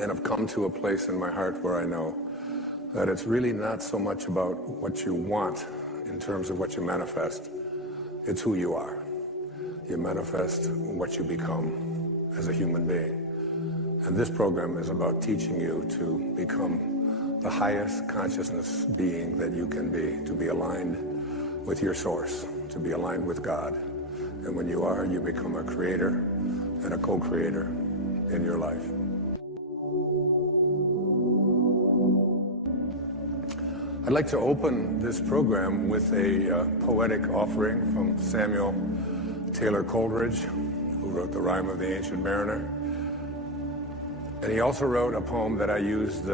And I've come to a place in my heart where I know that it's really not so much about what you want in terms of what you manifest. It's who you are. You manifest what you become as a human being. And this program is about teaching you to become the highest consciousness being that you can be, to be aligned with your source, to be aligned with God. And when you are, you become a creator and a co-creator in your life. I'd like to open this program with a poetic offering from Samuel Taylor Coleridge, who wrote The Rime of the Ancient Mariner. And he also wrote a poem that I used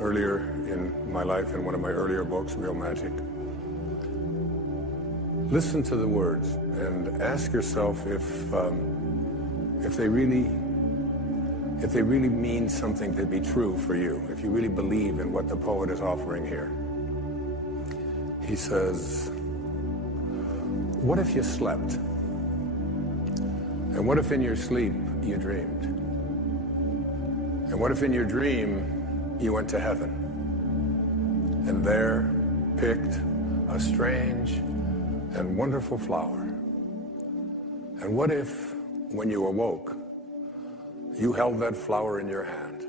earlier in my life in one of my earlier books, Real Magic. Listen to the words and ask yourself if they really mean something to be true for you, if you really believe in what the poet is offering here. He says, what if you slept? And what if in your sleep you dreamed? And what if in your dream you went to heaven and there picked a strange and wonderful flower? And what if, when you awoke, you held that flower in your hand?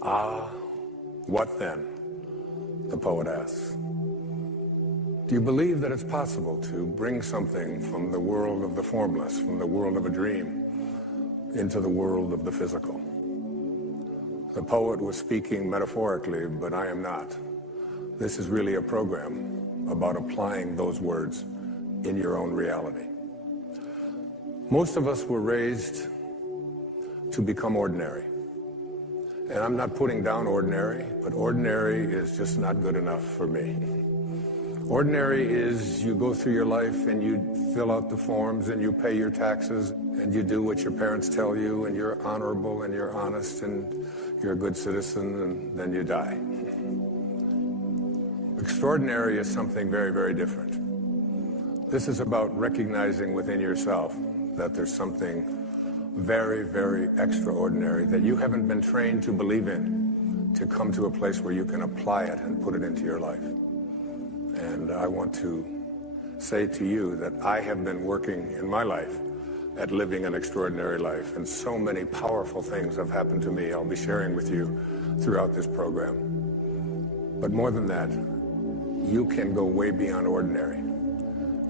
Ah, what then? The poet asks. Do you believe that it's possible to bring something from the world of the formless, from the world of a dream, into the world of the physical? The poet was speaking metaphorically, but I am not. This is really a program about applying those words in your own reality. Most of us were raised to become ordinary. And I'm not putting down ordinary, but ordinary is just not good enough for me. Ordinary is you go through your life and you fill out the forms and you pay your taxes and you do what your parents tell you and you're honorable and you're honest and you're a good citizen and then you die. Extraordinary is something very, very different. This is about recognizing within yourself that there's something very, very extraordinary that you haven't been trained to believe in, to come to a place where you can apply it and put it into your life. And I want to say to you that I have been working in my life at living an extraordinary life, and so many powerful things have happened to me I'll be sharing with you throughout this program. But more than that, you can go way beyond ordinary.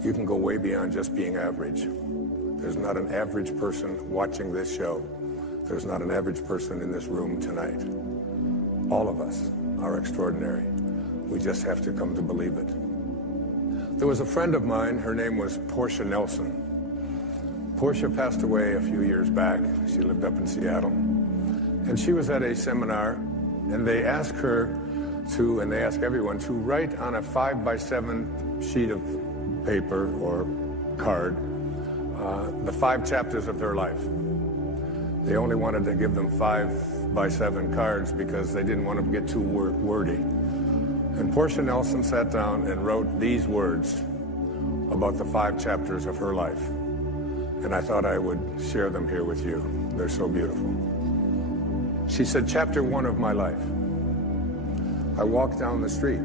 You can go way beyond just being average. There's not an average person watching this show. There's not an average person in this room tonight. All of us are extraordinary. We just have to come to believe it. There was a friend of mine, her name was Portia Nelson. Portia passed away a few years back. She lived up in Seattle. And she was at a seminar, and they asked her to, and they asked everyone, to write on a 5x7 sheet of paper or card the 5 chapters of their life. They only wanted to give them 5x7 cards because they didn't want to get too wordy. And Portia Nelson sat down and wrote these words about the 5 chapters of her life. And I thought I would share them here with you. They're so beautiful. She said, chapter 1 of my life. I walk down the street.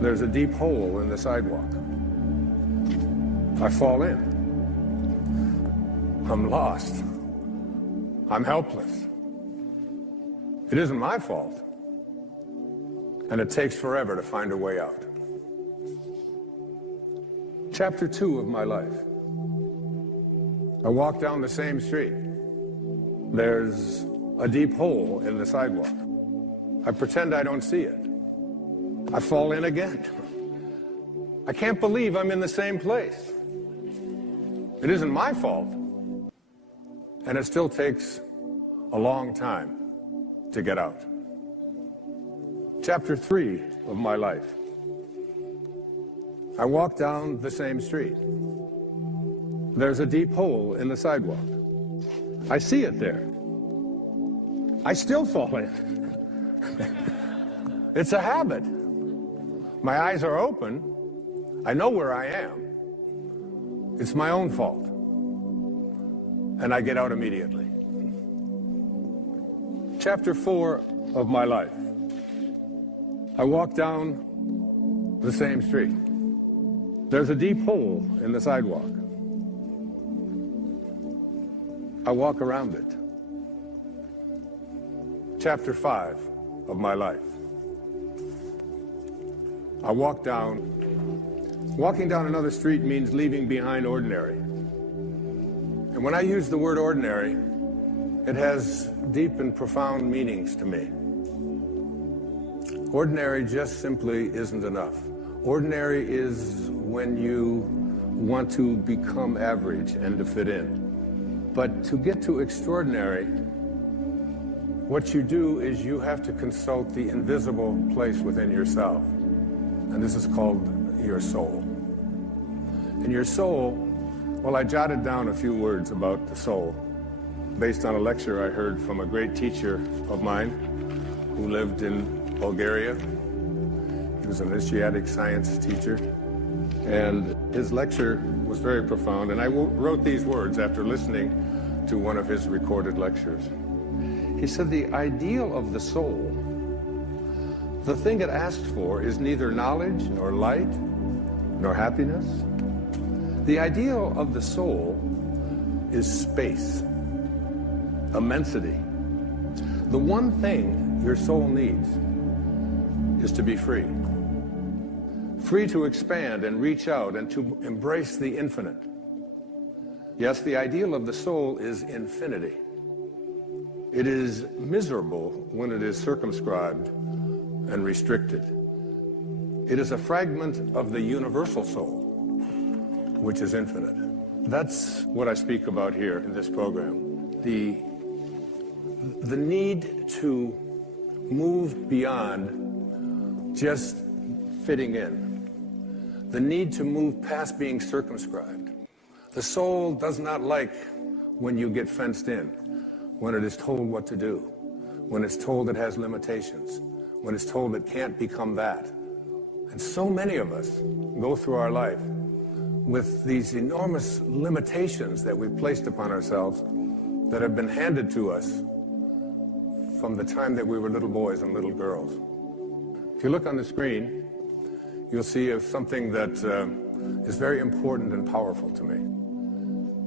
There's a deep hole in the sidewalk. I fall in. I'm lost. I'm helpless. It isn't my fault. And it takes forever to find a way out. Chapter 2 of my life. I walk down the same street. There's a deep hole in the sidewalk. I pretend I don't see it. I fall in again. I can't believe I'm in the same place. It isn't my fault. And it still takes a long time to get out. Chapter 3 of my life. I walk down the same street. There's a deep hole in the sidewalk. I see it there. I still fall in. It's a habit. My eyes are open. I know where I am. It's my own fault. And I get out immediately. Chapter 4 of my life. I walk down the same street. There's a deep hole in the sidewalk. I walk around it. Chapter 5 of my life. I walk down. Walking down another street means leaving behind ordinary. And when I use the word ordinary, it has deep and profound meanings to me. Ordinary just simply isn't enough. Ordinary is when you want to become average and to fit in. But to get to extraordinary, what you do is you have to consult the invisible place within yourself. And this is called your soul. And your soul, well, I jotted down a few words about the soul based on a lecture I heard from a great teacher of mine who lived in Bulgaria. He was an initiatic science teacher. And his lecture was very profound. And I wrote these words after listening to one of his recorded lectures. He said, the ideal of the soul, the thing it asks for, is neither knowledge, nor light, nor happiness. The ideal of the soul is space, immensity. The one thing your soul needs is to be free. Free to expand and reach out and to embrace the infinite. Yes, the ideal of the soul is infinity. It is miserable when it is circumscribed and restricted. It is a fragment of the universal soul, which is infinite. That's what I speak about here in this program. The need to move beyond just fitting in. The need to move past being circumscribed. The soul does not like when you get fenced in, when it is told what to do, when it's told it has limitations, when it's told it can't become that. And so many of us go through our life with these enormous limitations that we've placed upon ourselves that have been handed to us from the time that we were little boys and little girls. If you look on the screen, you'll see something that is very important and powerful to me.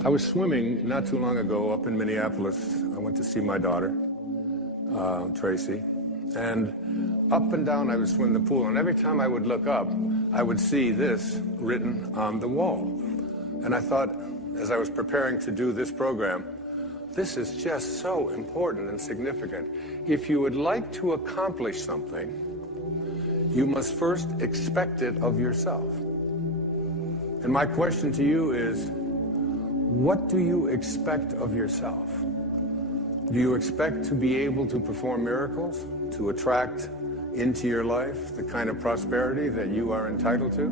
I was swimming not too long ago up in Minneapolis. I went to see my daughter, Tracy, and up and down I would swim the pool, and every time I would look up, I would see this written on the wall. And I thought, as I was preparing to do this program, this is just so important and significant. If you would like to accomplish something, you must first expect it of yourself. And my question to you is, what do you expect of yourself? Do you expect to be able to perform miracles, to attract into your life the kind of prosperity that you are entitled to?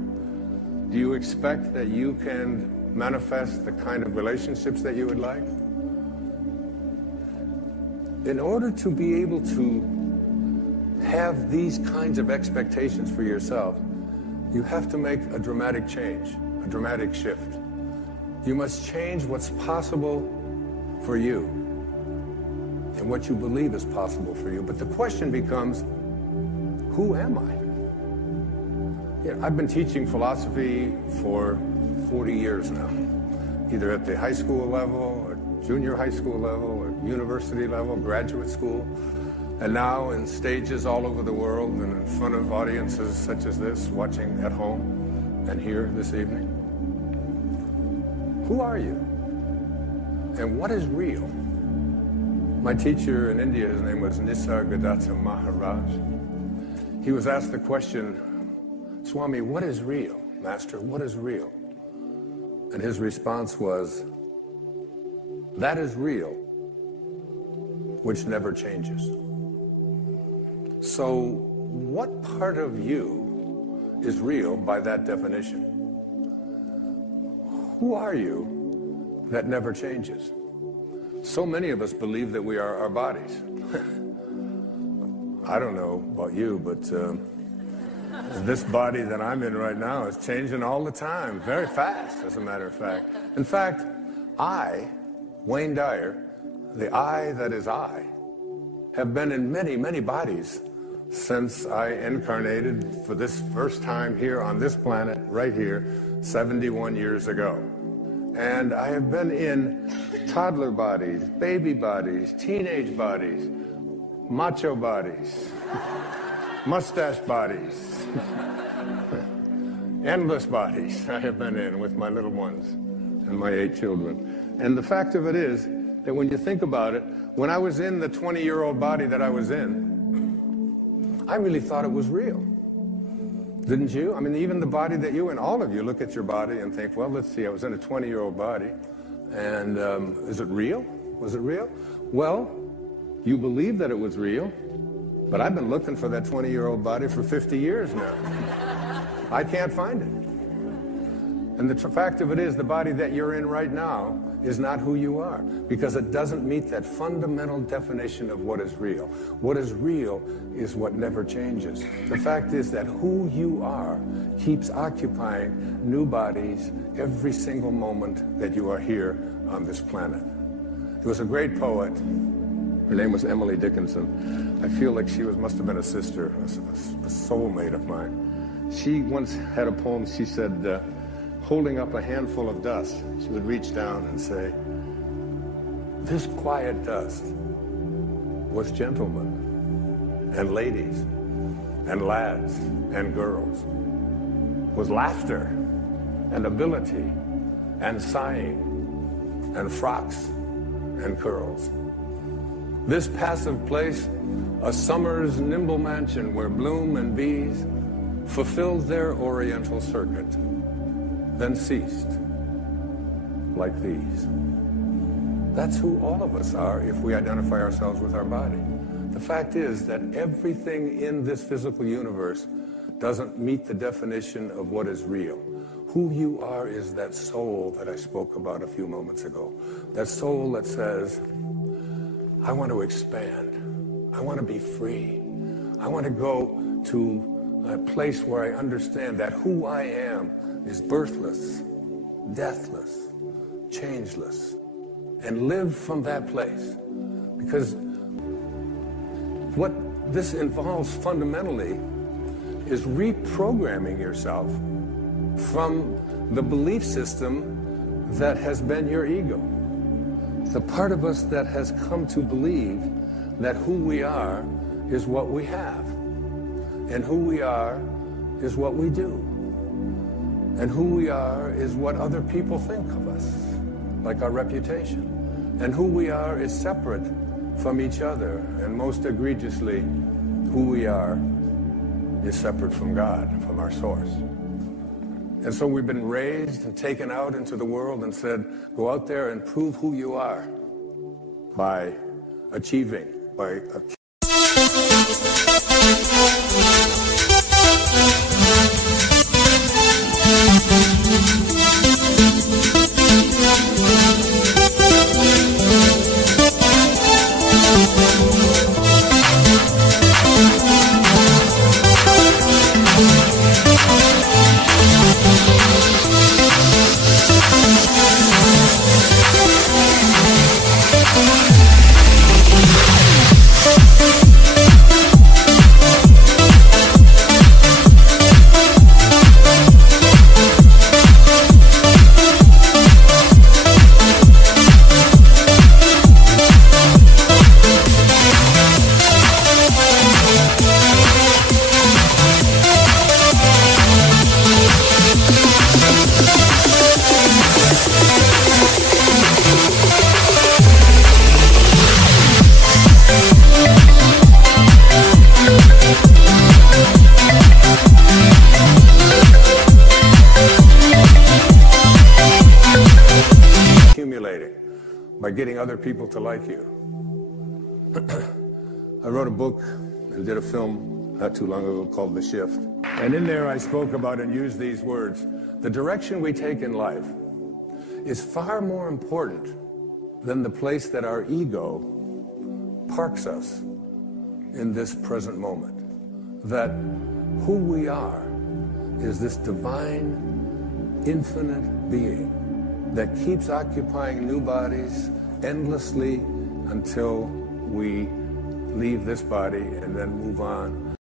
Do you expect that you can manifest the kind of relationships that you would like? In order to be able to have these kinds of expectations for yourself, you have to make a dramatic change, a dramatic shift. You must change what's possible for you and what you believe is possible for you. But the question becomes, who am I? Yeah, I've been teaching philosophy for 40 years now, either at the high school level, or junior high school level, or university level, graduate school, and now in stages all over the world and in front of audiences such as this, watching at home and here this evening. Who are you? And what is real? My teacher in India, his name was Nisargadatta Maharaj. He was asked the question, Swami, what is real? Master, what is real? And his response was, that is real, which never changes. So what part of you is real by that definition? Who are you that never changes? So many of us believe that we are our bodies. I don't know about you, but this body that I'm in right now is changing all the time, very fast, as a matter of fact. In fact, I, Wayne Dyer, the I that is I, have been in many, many bodies since I incarnated for this first time here on this planet, right here, 71 years ago. And I have been in toddler bodies, baby bodies, teenage bodies, macho bodies, mustache bodies, endless bodies I have been in with my little ones and my 8 children. And the fact of it is that when you think about it, when I was in the 20-year-old body that I was in, I really thought it was real. Didn't you? I mean, even the body that you and all of you look at your body and think, well, let's see, I was in a 20-year-old body, and is it real? Was it real? Well, you believe that it was real, but I've been looking for that 20-year-old body for 50 years now. I can't find it. And the fact of it is, the body that you're in right now is not who you are, because it doesn't meet that fundamental definition of what is real. What is real is what never changes. The fact is that who you are keeps occupying new bodies every single moment that you are here on this planet. There was a great poet. Her name was Emily Dickinson. I feel like she must have been a sister, a soulmate of mine. She once had a poem. She said, holding up a handful of dust, she would reach down and say, this quiet dust was gentlemen and ladies and lads and girls, was laughter and ability and sighing and frocks and curls. This passive place, a summer's nimble mansion where bloom and bees fulfilled their oriental circuit, then ceased, like these. That's who all of us are if we identify ourselves with our body. The fact is that everything in this physical universe doesn't meet the definition of what is real. Who you are is that soul that I spoke about a few moments ago. That soul that says, I want to expand. I want to be free. I want to go to a place where I understand that who I am is birthless, deathless, changeless, and live from that place. Because what this involves fundamentally is reprogramming yourself from the belief system that has been your ego. The part of us that has come to believe that who we are is what we have, and who we are is what we do. And who we are is what other people think of us, like our reputation. And who we are is separate from each other. And most egregiously, who we are is separate from God, from our source. And so we've been raised and taken out into the world and said, go out there and prove who you are by achieving, by by getting other people to like you. I wrote a book and did a film not too long ago called The Shift. And in there I spoke about and used these words. The direction we take in life is far more important than the place that our ego parks us in this present moment. That who we are is this divine, infinite being that keeps occupying new bodies endlessly until we leave this body and then move on.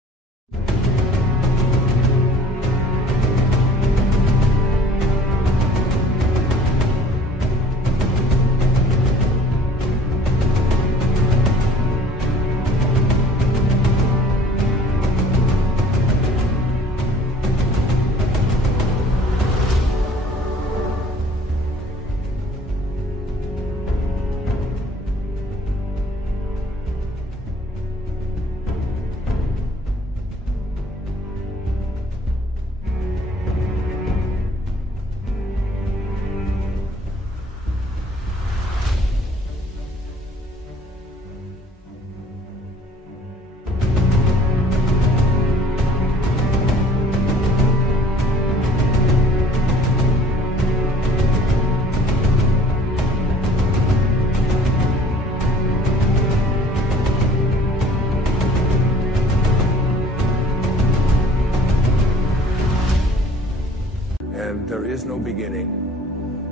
And there is no beginning,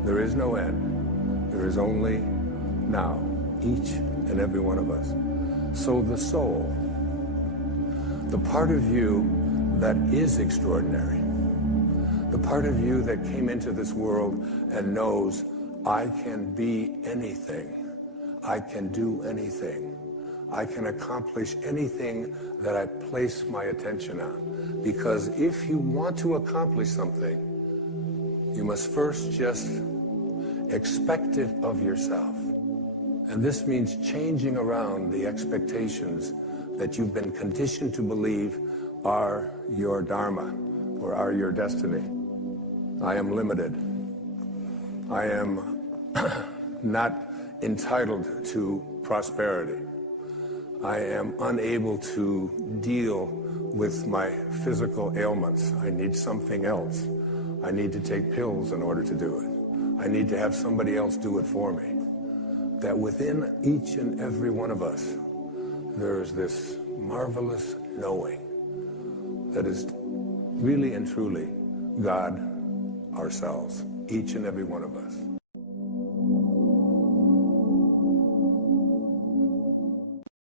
there is no end, there is only now, each and every one of us. So the soul, the part of you that is extraordinary, the part of you that came into this world and knows, I can be anything, I can do anything, I can accomplish anything that I place my attention on. Because if you want to accomplish something, you must first just expect it of yourself. And this means changing around the expectations that you've been conditioned to believe are your dharma or are your destiny. I am limited. I am not entitled to prosperity. I am unable to deal with my physical ailments. I need something else. I need to take pills in order to do it. I need to have somebody else do it for me. That within each and every one of us, there's this marvelous knowing that is really and truly God ourselves, each and every one of us.